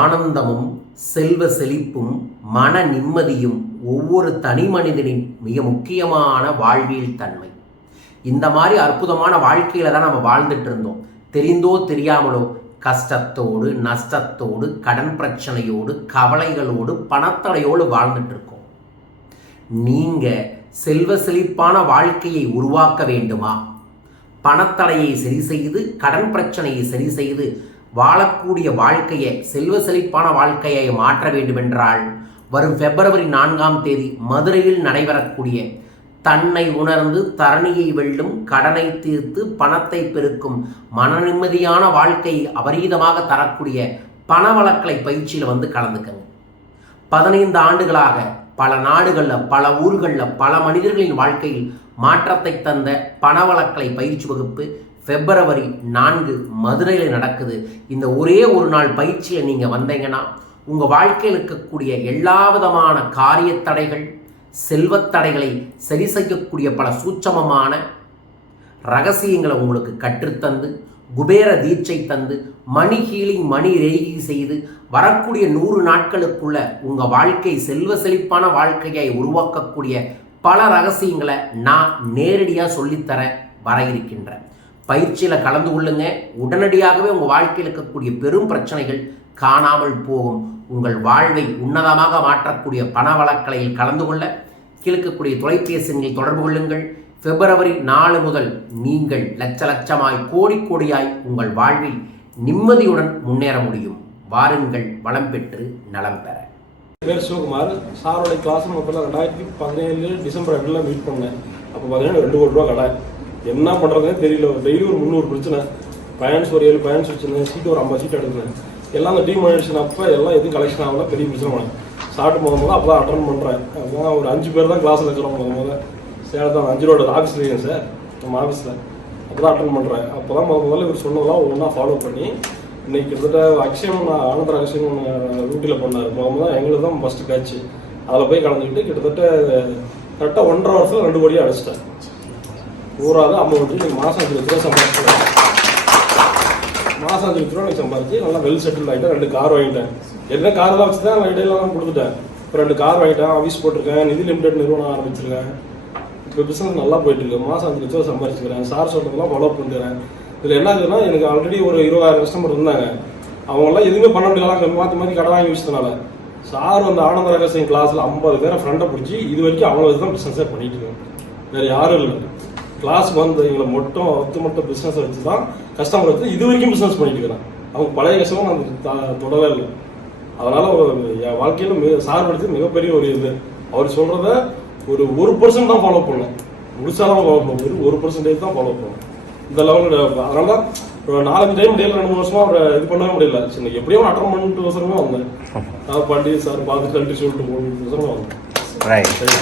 ஆனந்தமும் செல்வ செழிப்பும் மன நிம்மதியும் ஒவ்வொரு தனி மனிதனின் மிக முக்கியமான வாழ்வியல் தன்மை. இந்த மாதிரி அற்புதமான வாழ்க்கையில தான் நம்ம வாழ்ந்துட்டு இருந்தோம். தெரிந்தோ தெரியாமலோ கஷ்டத்தோடு நஷ்டத்தோடு கடன் பிரச்சனையோடு கவலைகளோடு பணத்தடையோடு வாழ்ந்துட்டு இருக்கோம். நீங்க செல்வ செழிப்பான வாழ்க்கையை உருவாக்க வேண்டுமா? பணத்தடையை சரி செய்து கடன் பிரச்சனையை சரி செய்து வாழக்கூடிய வாழ்க்கையை செல்வ செழிப்பான வாழ்க்கையை மாற்ற வேண்டுமென்றால் வரும் பிப்ரவரி நான்காம் தேதி மதுரையில் நடைபெறக்கூடிய தன்னை உணர்ந்து தரணியை வெல்லும் கடனை தீர்த்து பணத்தை பெருக்கும் மன நிம்மதியான வாழ்க்கையை அபரீதமாக தரக்கூடிய பணவளக்கலை பயிற்சியில் வந்து கலந்துக்கங்க. பதினைந்து ஆண்டுகளாக பல நாடுகளில் பல ஊர்களில் பல மனிதர்களின் வாழ்க்கையில் மாற்றத்தை தந்த பணவழக்கலை பயிற்சி வகுப்பு பிப்ரவரி நான்கு மதுரையில் நடக்குது. இந்த ஒரே ஒரு நாள் பயிற்சியில் நீங்கள் வந்தீங்கன்னா உங்கள் வாழ்க்கையில் இருக்கக்கூடிய எல்லா விதமான காரிய தடைகள் செல்வத் தடைகளை சரி செய்யக்கூடிய பல சூட்சமமான ரகசியங்களை உங்களுக்கு கற்றுத்தந்து குபேர தீட்சை தந்து மணி ஹீலிங் மணி ரேகி செய்து வரக்கூடிய நூறு நாட்களுக்குள்ள உங்கள் வாழ்க்கை செல்வ செழிப்பான வாழ்க்கையை உருவாக்கக்கூடிய பல ரகசியங்களை நான் நேரடியாக சொல்லித்தர வர இருக்கின்றேன். பயிற்சியில் கலந்து கொள்ளுங்க. உடனடியாகவே உங்கள் வாழ்க்கையில் இருக்கக்கூடிய பெரும் பிரச்சனைகள் காணாமல் போகும். உங்கள் வாழ்வை உன்னதமாக மாற்றக்கூடிய பண வழக்கலையில் கலந்து கொள்ள கிழக்கக்கூடிய தொலைபேசிகளில் தொடர்பு கொள்ளுங்கள். பிப்ரவரி நாலு முதல் நீங்கள் லட்ச லட்சமாய் கோடி கோடியாய் உங்கள் வாழ்வில் நிம்மதியுடன் முன்னேற முடியும். வாருங்கள் வளம் பெற்று நலம் பெற. பேர் சிவகுமார். சாரோட கிளாஸ் நம்ம ரெண்டாயிரத்தி பதினேழு டிசம்பர் ரெண்டில் மீட் பண்ணேன். அப்போ பார்த்தீங்கன்னா ரெண்டு கோடி ரூபா கடை என்ன பண்ணுறதுனே தெரியல. டெய்லி ஒரு முந்நூறு பிரச்சனை. பயன்ஸ் ஒரு ஏழு பயன்ஸ் வச்சிருந்தேன் சீட்டு ஒரு ஐம்பது சீட் எடுத்தேன் எல்லாம் அந்த டீமானிஷன் அப்போ எல்லாம் எதுவும் கலெக்ஷன் ஆகல. பெரிய பிரச்சனை பண்ணேன் சாப்பிட்டு முத முதல்ல அப்போ தான் அட்டன் பண்ணுறேன் அதான் ஒரு அஞ்சு பேர் தான் கிளாஸில் இருக்கிறோம் முத முதல்ல சேலத்தான் அஞ்சு ரோட ஆஃபீஸ் இருக்கேன் சார் நம்ம ஆஃபீஸில் அப்போ தான் அட்டன் பண்ணுறேன் அப்போ தான் முதல்ல இவர் சொன்னதெல்லாம் ஒன்றா ஃபாலோ பண்ணி இன்னைக்கு கிட்டத்தட்ட அக்ஷயம் நான் அக்ஷயம் ஒன்று ஊட்டியில் பண்ணார். போகும்போது தான் எங்களுக்கு தான் ஃபஸ்ட்டு கேட்ச் அதில் போய் கலந்துக்கிட்டு கிட்டத்தட்ட கரெக்டாக ஒன்றரை வருஷத்தில் ரெண்டு கோடியாக அடிச்சிட்டேன். ஊராக அம்மா விட்டு நீங்கள் மாதம் அஞ்சு லட்ச ரூபா சம்பாதிச்சிட்டேன் மாதம் அஞ்சு லட்ச ரூபா எனக்கு சம்பாதிச்சு நல்லா வெல் செட்டில் ஆகிட்டேன் ரெண்டு கார் வாங்கிட்டேன். என்ன கார் தான் வச்சு தான் இடையிலலாம் கொடுத்துட்டேன். இப்போ ரெண்டு கார் வாங்கிட்டேன் ஆஃபீஸ் போட்டிருக்கேன் நிதி லிமிடெட் நிறுவனம் ஆரம்பிச்சிருக்கேன். இப்போ பிஸ்னஸ் நல்லா போயிட்டு இருக்கு. மாதம் அஞ்சு லட்சம் சம்பாதிச்சுக்கிறேன். சார் சொல்றதெல்லாம் ஃபாலோ பண்ணுறேன் இதில் என்ன ஆகுதுன்னா எனக்கு ஆல்ரெடி ஒரு இருபதாயிரம் கஸ்டமர் இருந்தாங்க. அவங்களாம் எதுவுமே பண்ண முடியல மாற்றி மாற்றி கடை வாங்கி வச்சதுனால சார் அந்த ஆனந்த ரகசியம் கிளாஸில் ஐம்பது பேரை ஃப்ரெண்டை பிடிச்சி இது வரைக்கும் அவங்கள வச்சு தான் பிஸ்னஸே பண்ணிட்டு இருக்கேன். வேறு யாரும் இல்லை. கிளாஸ் வந்து எங்களை மட்டும் ஒத்து மட்டும் பிஸ்னஸ் வச்சு தான் கஸ்டமர் வச்சு இது வரைக்கும் பிஸ்னஸ் பண்ணிட்டு இருக்கிறேன். அவங்க பழைய கஸ்டமர் நான் தொடவே இல்லை. அதனால ஒரு- என் வாழ்க்கையில மிக சார் படிச்சது மிகப்பெரிய ஒரு இது. அவர் சொல்றத ஒரு ஒரு பர்சன்ட் தான் ஃபாலோ பண்ணேன். முழுசாலாம் ஃபாலோ பண்ண முடியாது. ஒரு பர்சன்டேஜ் தான் ஃபாலோ பண்ணேன். இந்த லெவலில் அதனால தான் ஒரு நாலஞ்சு டைம் டேல ரெண்டு மூணு வருஷமா அவரை இது பண்ணவே முடியல. சரி எப்படியோ அட்டன் பண்ணிட்டு வசரமே வந்தேன். நான் பாண்டி சார் பார்த்து கழட்டி சொல்லிட்டு போகணும் வந்தேன். ரைட் சரி